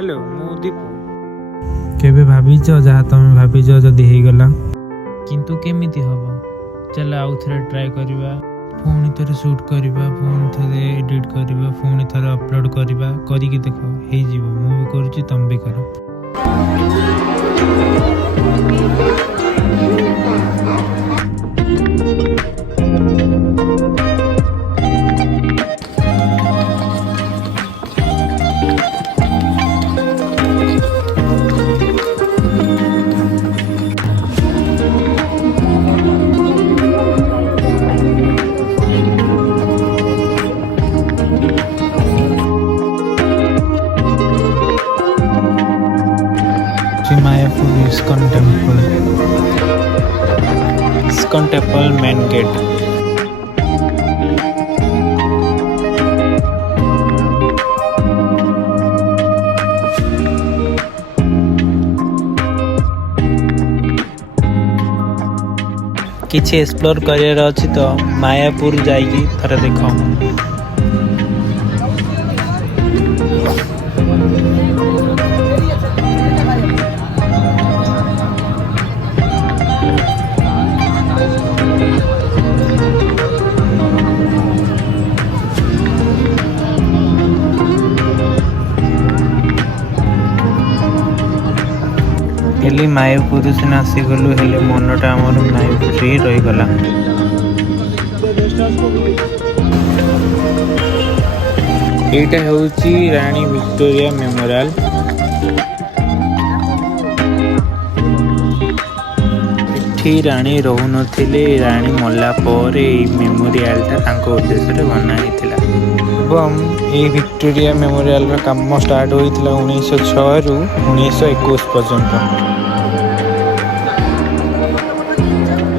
Hello मु दीपू। केबे भाविच जहाँ तुम भाविच जदि ହେଇଗଲା किंतु केमिति हबो चल आउ थरे ट्राई करबा पुणी थरे शूट करबा पुणी थरे एडिट करबा पुणी थरे अपलोड करबा करिकि देखो हे जीवो मु भी करूची तुम भी करो। Mayapur ISKCON Temple main gate। किछि एक्सप्लोर करियर अछि तो मायापुर जाइकी थरे देखो। हेली मायापुर सिना आसीगलु हेले मनटा आमर मायापुर ही रहीगला। एटा होउची रानी विक्टोरिया मेमोरियल। एठी रानी रहु नथिले रानी मल्ला परे ए मेमोरियलटा तांको उद्देश्य रे बना हितला। एवं ए विक्टोरिया मेमोरियल रा काम स्टार्ट होइतला 1906 रु 1921 पर्यंत।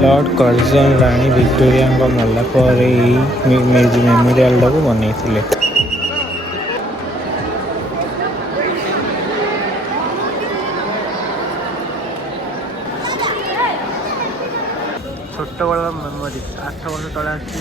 लॉर्ड कर्जन रानी विक्टोरिया मल्ला पर मेमोरियल को बनई थिले। छोट बड़ मेमोरी 8 वर्ष तले आसी